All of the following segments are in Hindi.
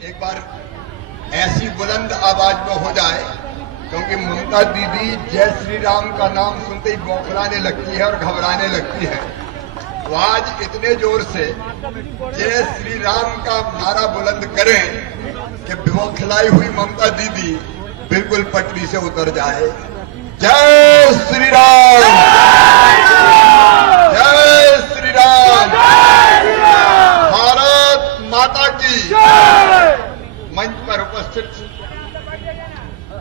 एक बार ऐसी बुलंद आवाज में हो जाए, क्योंकि ममता दीदी जय श्री राम का नाम सुनते ही बौखलाने लगती है और घबराने लगती है। तो आज इतने जोर से जय श्री राम का नारा बुलंद करें कि बौखलाई हुई ममता दीदी बिल्कुल पटरी से उतर जाए। जय श्री राम, जय श्री राम, भारत माता की। मंच पर उपस्थित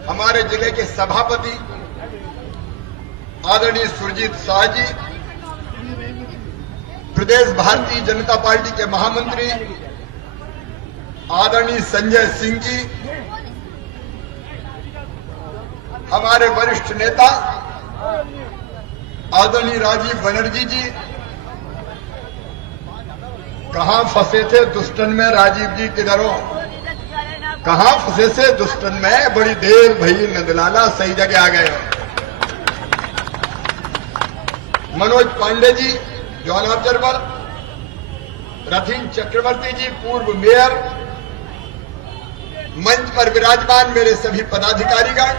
हमारे जिले के सभापति आदरणीय सुरजीत शाह जी, प्रदेश भारतीय जनता पार्टी के महामंत्री आदरणीय संजय सिंह जी, हमारे वरिष्ठ नेता आदरणीय राजीव बनर्जी जी। कहां फंसे थे दुष्टन में राजीव जी, किधर हो? कहां फंसे थे दुष्टन में, बड़ी देर भई नंदलाला, सही जगह आ गए हो। मनोज पांडे जी, जॉन ऑब्जर्वर, रथीन चक्रवर्ती जी, पूर्व मेयर, मंच पर विराजमान मेरे सभी पदाधिकारीगण,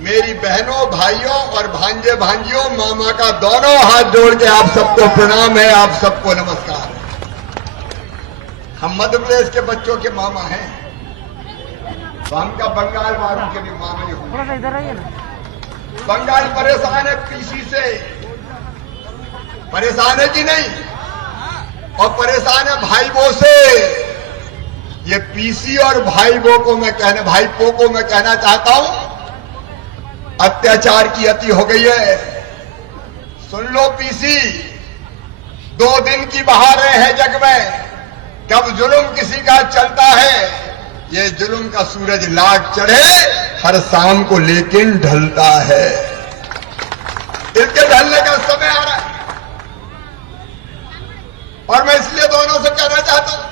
मेरी बहनों, भाइयों और भांजे भांजियों, मामा का दोनों हाथ जोड़ के आप सबको प्रणाम है, आप सबको नमस्कार। हम मध्य प्रदेश के बच्चों के मामा हैं, तो हमका बंगाल वालों के भी मामा ही होंगे। बंगाल परेशान है पीसी से, परेशान है कि नहीं? और परेशान है भाई बो से। ये पीसी और भाई बो को मैं कहना चाहता हूं, अत्याचार की अति हो गई है। सुन लो पीसी, 2 दिन की बहारें हैं जग में, कब जुल्म किसी का चलता है, ये जुल्म का सूरज लाग चढ़े हर शाम को लेकिन ढलता है। इसके ढलने का समय आ रहा है, और मैं इसलिए दोनों से कहना चाहता हूं,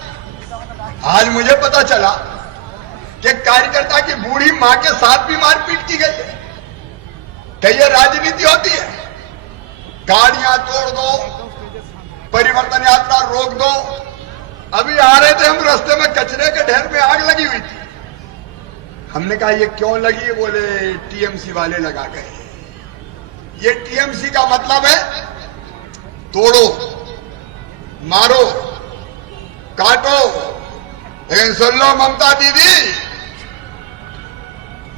आज मुझे पता चला कि कार्यकर्ता की बूढ़ी मां के साथ भी मारपीट की गई है। क्या ये राजनीति होती है? गाड़ियां तोड़ दो, परिवर्तन यात्रा रोक दो। अभी आ रहे थे हम, रास्ते में कचरे के ढेर में आग लगी हुई थी। हमने कहा ये क्यों लगी? बोले टीएमसी वाले लगा गए। ये टीएमसी का मतलब है तोड़ो, मारो, काटो। लेकिन सुन लो ममता दीदी,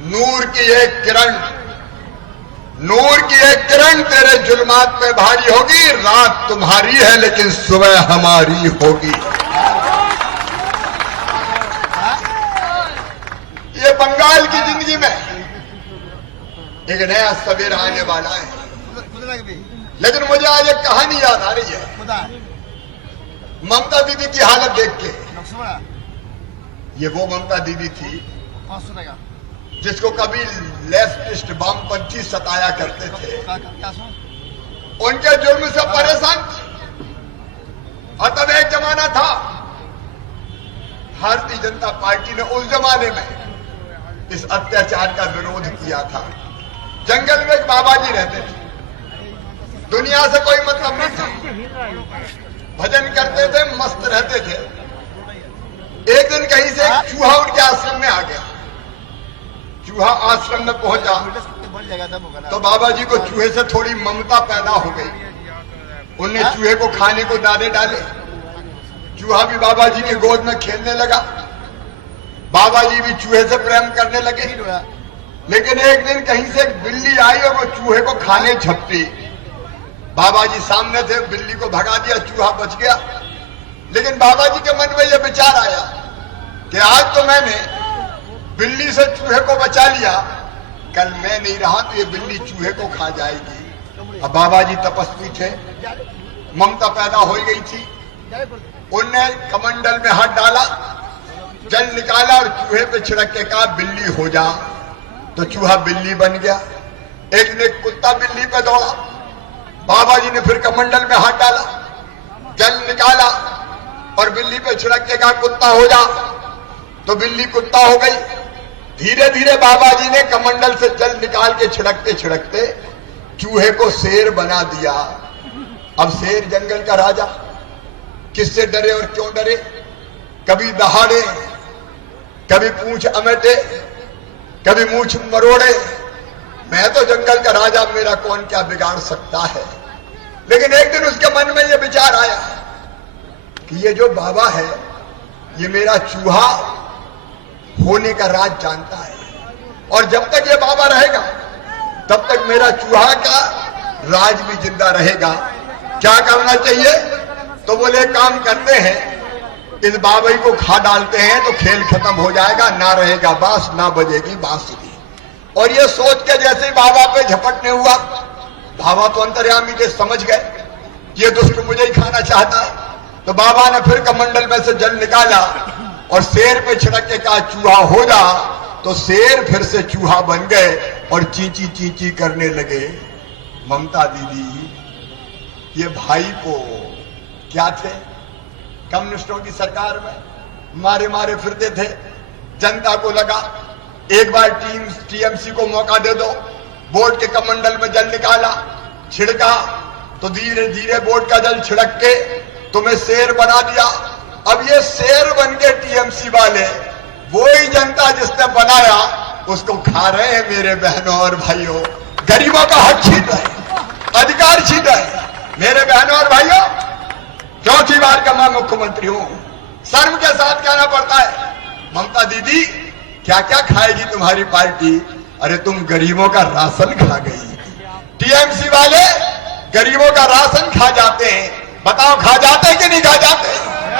नूर की एक किरण तेरे जुल्मात पे भारी होगी। रात तुम्हारी है लेकिन सुबह हमारी होगी। ये बंगाल की जिंदगी में एक नया सवेरा आने वाला है। लेकिन मुझे आज एक कहानी याद आ रही है ममता दीदी की हालत देख के। ये वो ममता दीदी थी जिसको कभी लेफ्टिस्ट वामपंथी सताया करते थे, उनके जुर्म से परेशान थी। और तब एक जमाना था, भारतीय जनता पार्टी ने उस जमाने में इस अत्याचार का विरोध किया था। जंगल में एक बाबा जी रहते थे, दुनिया से कोई मतलब नहीं था, भजन करते थे, मस्त रहते थे। एक दिन कहीं से एक चूहा उनके आश्रम में आ गया। चूहा आश्रम में पहुंचा तो बाबा जी को चूहे से थोड़ी ममता पैदा हो गई। उनने चूहे को खाने को दाने डाले। चूहा भी बाबा जी की गोद में खेलने लगा। बाबा जी भी चूहे से प्रेम करने लगे। लेकिन एक दिन कहीं से एक बिल्ली आई और वो चूहे को खाने झपटी। बाबा जी सामने थे, बिल्ली को भगा दिया, चूहा बच गया। लेकिन बाबा जी के मन में यह विचार आया कि आज तो मैंने बिल्ली से चूहे को बचा लिया, कल मैं नहीं रहा तो ये बिल्ली चूहे को खा जाएगी। अब बाबा जी तपस्वी थे, ममता पैदा हो गई थी। उनने कमंडल में हाथ डाला, जल निकाला और चूहे पे छिड़क के कहा बिल्ली हो जा। तो चूहा बिल्ली बन गया। एक ने कुत्ता बिल्ली पे दौड़ा। बाबा जी ने फिर कमंडल में हाथ डाला, जल निकाला और बिल्ली पे छिड़क के कहा कुत्ता हो जा। तो बिल्ली कुत्ता हो गई। धीरे धीरे बाबा जी ने कमंडल से जल निकाल के छिड़कते छिड़कते चूहे को शेर बना दिया। अब शेर जंगल का राजा, किससे डरे और क्यों डरे? कभी दहाड़े, कभी पूंछ अमेटे, कभी मूछ मरोड़े। मैं तो जंगल का राजा, मेरा कौन क्या बिगाड़ सकता है। लेकिन एक दिन उसके मन में यह विचार आया कि ये जो बाबा है ये मेरा चूहा होने का राज जानता है, और जब तक ये बाबा रहेगा तब तक मेरा चूहा का राज भी जिंदा रहेगा। क्या करना चाहिए? तो बोले काम करते हैं, इस बाबा को खा डालते हैं तो खेल खत्म हो जाएगा, ना रहेगा बांस, ना बजेगी बांसुरी। और ये सोच के जैसे ही बाबा पे झपटने हुआ, बाबा तो अंतर्यामी थे, समझ गए ये दुष्ट मुझे ही खाना चाहता है। तो बाबा ने फिर कमंडल में से जल निकाला और शेर पे छिड़क के कहा चूहा हो जा। तो शेर फिर से चूहा बन गए और चींची चींची करने लगे। ममता दीदी ये भाई को क्या थे, कम्युनिस्टों की सरकार में मारे मारे फिरते थे। जनता को लगा एक बार टीएमसी को मौका दे दो। बोर्ड के कमंडल में जल निकाला, छिड़का, तो धीरे धीरे बोर्ड का जल छिड़क के तुम्हें शेर बना दिया। अब ये शेर बन के टीएमसी वाले वही जनता जिसने बनाया उसको खा रहे हैं। मेरे बहनों और भाइयों, गरीबों का हक छीन रहे, अधिकार छीन रहे। मेरे बहनों और भाइयों, चौथी बार का मैं मुख्यमंत्री हूं, शर्म के साथ कहना पड़ता है। ममता दीदी क्या क्या खाएगी तुम्हारी पार्टी? अरे तुम गरीबों का राशन खा गई। टीएमसी वाले गरीबों का राशन खा जाते हैं। बताओ खा जाते कि नहीं खा जाते?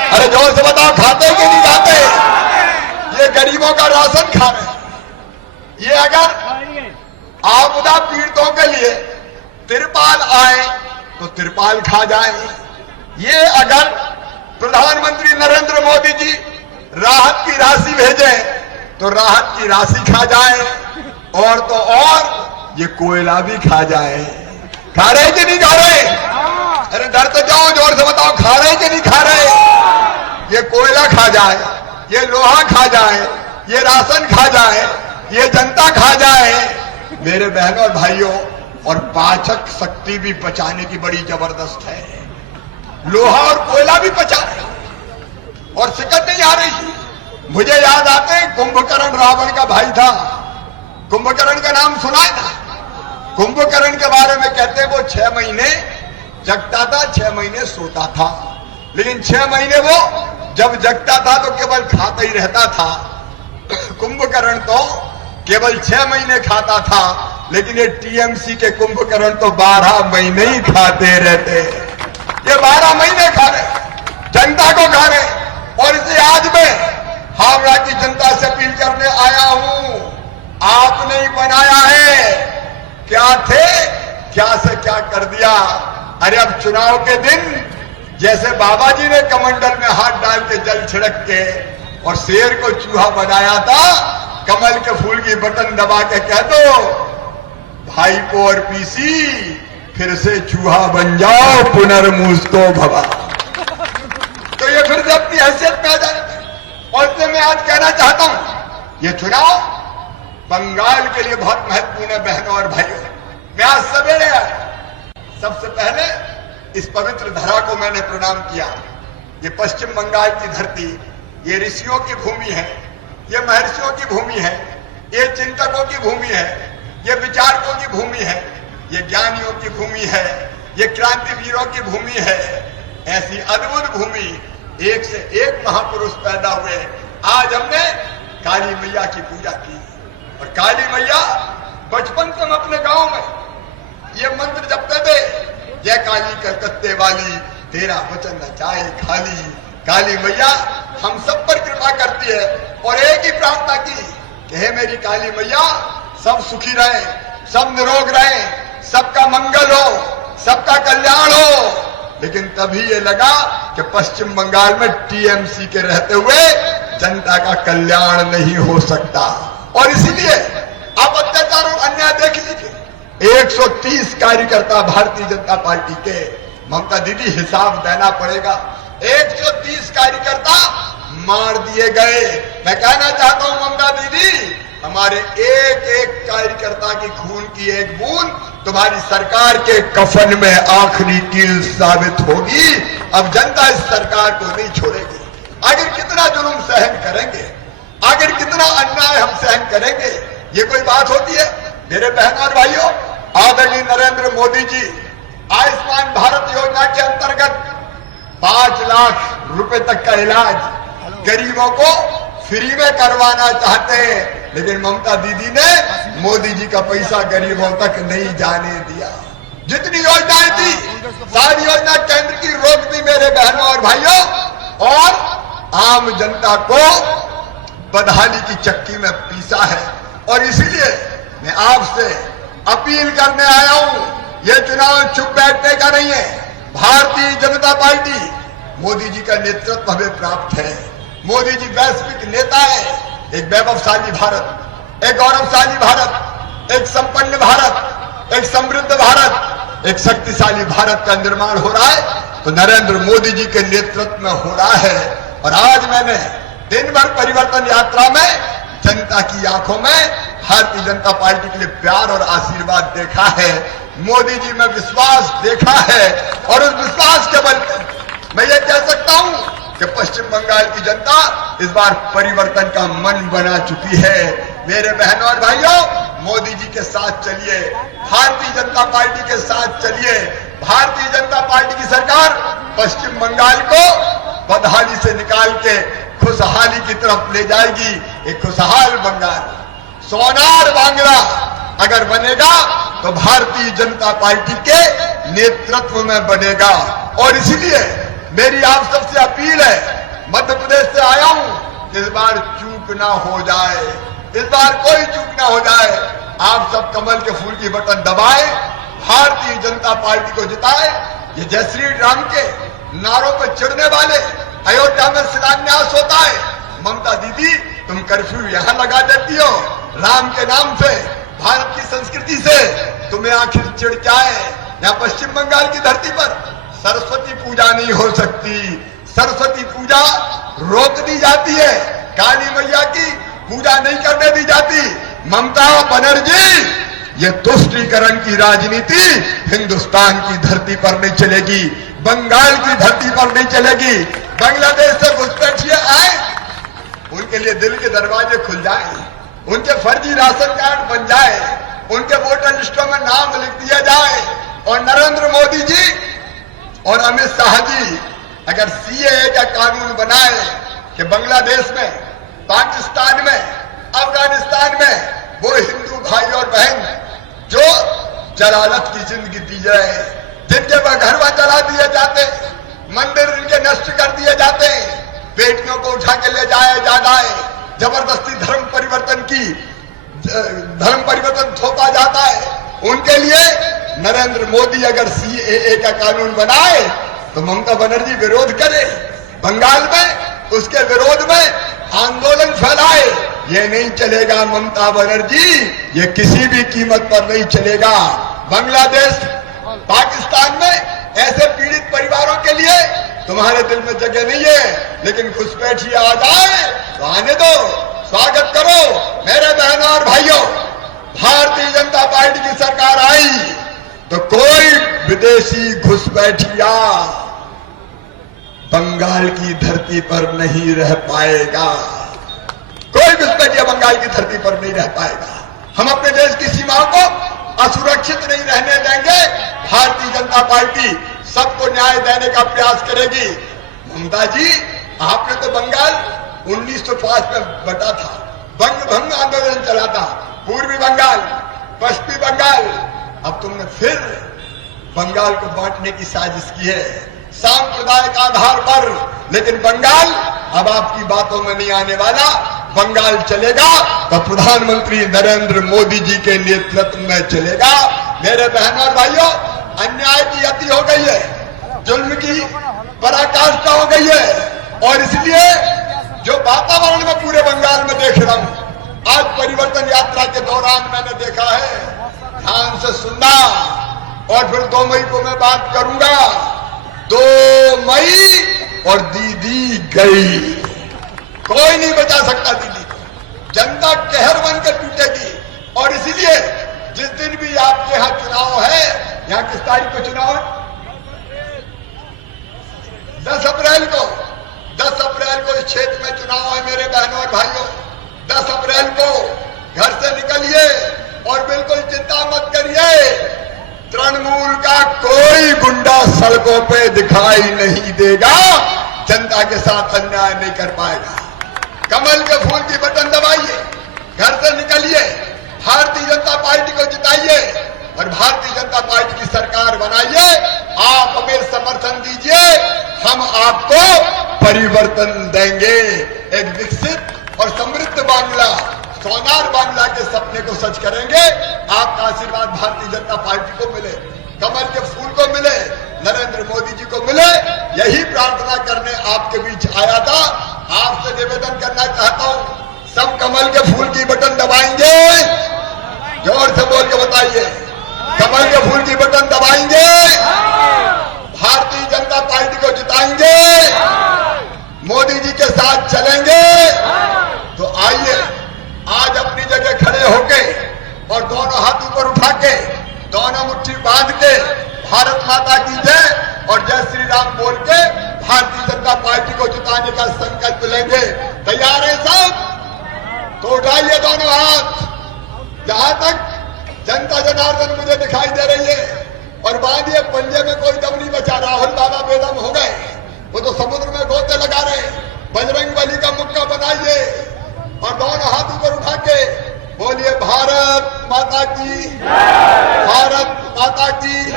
अरे जोर से बताओ खाते कि नहीं खाते? ये गरीबों का राशन खा रहे हैं। ये अगर आपदा पीड़ितों के लिए तिरपाल आए तो तिरपाल खा जाए। ये अगर प्रधानमंत्री नरेंद्र मोदी जी राहत की राशि भेजे तो राहत की राशि खा जाए, और तो और ये कोयला भी खा जाए। खा रहे कि नहीं खा रहे? अरे डर तो जाओ, जोर से बताओ खा रहे कि नहीं खा रहे? ये कोयला खा जाए, ये लोहा खा जाए, ये राशन खा जाए, ये जनता खा जाए। मेरे बहनों और भाइयों, और पाचक शक्ति भी पचाने की बड़ी जबरदस्त है। लोहा और कोयला भी पचा रहे और शिकत नहीं आ रही। मुझे याद आते हैं कुंभकर्ण रावण का भाई था। कुंभकर्ण का नाम सुना है ना? कुंभकर्ण के बारे में कहते हैं वो 6 महीने जगता था, 6 महीने सोता था। लेकिन 6 महीने वो जब जगता था तो केवल खाता ही रहता था। कुंभकर्ण तो केवल 6 महीने खाता था, लेकिन ये टीएमसी के कुंभकर्ण तो 12 महीने ही खाते रहते। ये 12 महीने खा रहे, जनता को खा रहे। और इसे आज मैं हावड़ा की जनता से अपील करने आया हूं, आपने ही बनाया है। क्या थे, क्या से क्या कर दिया। अरे अब चुनाव के दिन जैसे बाबा जी ने कमंडल में हाथ डाल के जल छिड़क के और शेर को चूहा बनाया था, कमल के फूल की बटन दबा के कह दो भाई को और पीसी फिर से चूहा बन जाओ, पुनर्मुस्तो भवा। तो ये फिर से अपनी हैसियत में आ जाए। और इसलिए मैं आज कहना चाहता हूं, ये चुनाव बंगाल के लिए बहुत महत्वपूर्ण है। बहनों और भाइयों, मैं आज सवेरे आया, सबसे पहले इस पवित्र धरा को मैंने प्रणाम किया। ये पश्चिम बंगाल की धरती, ये ऋषियों की भूमि है, ये महर्षियों की भूमि है, ये चिंतकों की भूमि है, ये विचारकों की भूमि है, ये ज्ञानियों की भूमि है, ये क्रांतिवीरों की भूमि है। ऐसी अद्भुत भूमि, एक से एक महापुरुष पैदा हुए। आज हमने काली मैया की पूजा की, और काली मैया बचपन से हम अपने गांव में ये मंत्र जपते थे, जय काली कलकत्ते वाली, तेरा वचन न जाए खाली। काली मैया हम सब पर कृपा करती है, और एक ही प्रार्थना की कि हे मेरी काली मैया, सब सुखी रहे, सब निरोग रहे, सबका मंगल हो, सबका कल्याण हो। लेकिन तभी ये लगा कि पश्चिम बंगाल में टीएमसी के रहते हुए जनता का कल्याण नहीं हो सकता, और इसीलिए आप अत्याचार और अन्याय देख लीजिए। 130 कार्यकर्ता भारतीय जनता पार्टी के, ममता दीदी हिसाब देना पड़ेगा, 130 कार्यकर्ता मार दिए गए। मैं कहना चाहता हूं ममता दीदी, हमारे एक एक कार्यकर्ता की खून की एक बूंद तुम्हारी सरकार के कफन में आखिरी कील साबित होगी। अब जनता इस सरकार को नहीं छोड़ेगी। आखिर कितना जुल्म करेंगे? आखिर कितना अन्याय हम सहन करेंगे? ये कोई बात होती है? मेरे बहनों और भाइयों, आदरणीय नरेंद्र मोदी जी आयुष्मान भारत योजना के अंतर्गत 5 लाख रुपए तक का इलाज गरीबों को फ्री में करवाना चाहते हैं, लेकिन ममता दीदी ने मोदी जी का पैसा गरीबों तक नहीं जाने दिया। जितनी योजनाएं थी सारी योजना केंद्र की रोक दी मेरे बहनों और भाइयों, और आम जनता को बदहाली की चक्की में पीसा है। और इसीलिए मैं आपसे अपील करने आया हूं, यह चुनाव चुप बैठने का नहीं है। भारतीय जनता पार्टी मोदी जी का नेतृत्व हमें प्राप्त है। मोदी जी वैश्विक नेता है। एक वैभवशाली भारत, एक गौरवशाली भारत, एक संपन्न भारत, एक समृद्ध भारत, एक शक्तिशाली भारत का निर्माण हो रहा है तो नरेंद्र मोदी जी के नेतृत्व में हो रहा है। और आज मैंने दिन भर परिवर्तन यात्रा में जनता की आंखों में भारतीय जनता पार्टी के लिए प्यार और आशीर्वाद देखा है। मोदी जी में विश्वास देखा है, और उस विश्वास के बल मैं ये कह सकता हूं कि पश्चिम बंगाल की जनता इस बार परिवर्तन का मन बना चुकी है। मेरे बहनों और भाइयों, मोदी जी के साथ चलिए, भारतीय जनता पार्टी के साथ चलिए। भारतीय जनता पार्टी की सरकार पश्चिम बंगाल को बदहाली से निकाल के खुशहाली की तरफ ले जाएगी। एक खुशहाल बंगाल, सोनार बांग्ला अगर बनेगा तो भारतीय जनता पार्टी के नेतृत्व में बनेगा। और इसीलिए मेरी आप सबसे अपील है, मध्य प्रदेश से आया हूं, इस बार चूक ना हो जाए, इस बार कोई चूक ना हो जाए। आप सब कमल के फूल की बटन दबाए, भारतीय जनता पार्टी को जिताए। ये जय श्री राम के नारों पर चिढ़ने वाले अयोध्या में शिलान्यास होता है, ममता दीदी तुम कर्फ्यू यहां लगा देती हो राम के नाम से, भारत की संस्कृति से तुम्हें आखिर चिढ़ क्या है? यहाँ पश्चिम बंगाल की धरती पर सरस्वती पूजा नहीं हो सकती, सरस्वती पूजा रोक दी जाती है, काली मैया की पूजा नहीं करने दी जाती। ममता बनर्जी, ये तुष्टीकरण की राजनीति हिंदुस्तान की धरती पर नहीं चलेगी, बंगाल की धरती पर नहीं चलेगी। बांग्लादेश से घुसपैठिए आए, उनके लिए दिल के दरवाजे खुल जाए, उनके फर्जी राशन कार्ड बन जाए, उनके वोटर लिस्टों में नाम लिख दिया जाए। और नरेंद्र मोदी जी और अमित शाह जी अगर सीएए का कानून बनाए कि बांग्लादेश में, पाकिस्तान में, अफगानिस्तान में वो हिंदू भाई और बहन जो जलालत की जिंदगी जी रहे, जिनके घर जला दिए जाते, मंदिर इनके नष्ट कर दिए जाते, बेटियों को उठा के ले जाए जाए, जबरदस्ती धर्म परिवर्तन थोपा जाता है, उनके लिए नरेंद्र मोदी अगर सीएए का कानून बनाए तो ममता बनर्जी विरोध करे, बंगाल में उसके विरोध में आंदोलन फैलाए। ये नहीं चलेगा ममता बनर्जी, ये किसी भी कीमत पर नहीं चलेगा। बांग्लादेश, पाकिस्तान में ऐसे पीड़ित परिवारों के लिए तुम्हारे दिल में जगह नहीं है, लेकिन घुसपैठिए आ जाए तो आने दो, स्वागत करो। मेरे बहनों और भाइयों, भारतीय जनता पार्टी की सरकार आई तो कोई विदेशी घुसपैठिया बंगाल की धरती पर नहीं रह पाएगा, कोई घुसपैठिया बंगाल की धरती पर नहीं रह पाएगा। हम अपने देश की सीमाओं को असुरक्षित नहीं रहने देंगे। भारतीय जनता पार्टी सबको न्याय देने का प्रयास करेगी। ममता जी, आपने तो बंगाल 1905 में बटा था, भंग आंदोलन चला था, पूर्वी बंगाल, पश्चिमी बंगाल, अब तुमने फिर बंगाल को बांटने की साजिश की है सांप्रदायिक आधार पर। लेकिन बंगाल अब आपकी बातों में नहीं आने वाला, बंगाल चलेगा तो प्रधानमंत्री नरेंद्र मोदी जी के नेतृत्व में चलेगा। मेरे बहनों और भाइयों, अन्याय की अति हो गई है, जुल्म की पराकाष्ठा हो गई है, और इसलिए जो वातावरण में पूरे बंगाल में देख रहा हूं, आज परिवर्तन यात्रा के दौरान मैंने देखा है, ध्यान से सुनना, और फिर 2 मई को मैं बात करूंगा। 2 मई और दीदी गई, कोई नहीं बचा सकता दीदी को, जनता कहर बनकर टूटेगी। और इसीलिए जिस दिन भी आपके यहां चुनाव है, यहां किस तारीख को चुनाव है? 10 अप्रैल को, 10 अप्रैल को इस क्षेत्र में चुनाव है मेरे बहनों और सड़कों पे दिखाई नहीं देगा, जनता के साथ अन्याय नहीं कर पाएगा। कमल के फूल की बटन दबाइए, घर से निकलिए, भारतीय जनता पार्टी को जिताइए और भारतीय जनता पार्टी की सरकार बनाइए। आप हमें समर्थन दीजिए, हम आपको परिवर्तन देंगे। एक विकसित और समृद्ध बांग्ला, सोनार बांग्ला के सपने को सच करेंगे। आपका आशीर्वाद भारतीय जनता पार्टी को मिले, कमल के फूल को मिले, नरेंद्र मोदी जी को मिले, यही प्रार्थना करने आपके बीच आया था। आपसे निवेदन करना चाहता हूं, सब कमल के फूल की बटन दबाएंगे? जोर से बोल के बताइए, कमल के फूल की बटन दबाएंगे? भारतीय जनता पार्टी को जिताएंगे? मोदी जी के साथ चलेंगे? तो आइए आज अपनी जगह खड़े होके और दोनों हाथ ऊपर उठा के, दोनों मुट्ठी बांध के भारत माता की जय और जय श्री राम बोल के भारतीय जनता पार्टी को जिताने का संकल्प लेंगे। तैयार है सब? तो उठाइए दोनों हाथ, जहां तक जनता जनार्दन मुझे दिखाई दे रही है, और बांधिए, पंजे में कोई दम नहीं बचा। राहुल बाबा बेदम हो गए, वो तो समुद्र में गोते लगा रहे। बजरंग बली का मुक्का बनाइए और दोनों हाथ ऊपर उठा के बोलिए, भारत माता की, भारत माता की।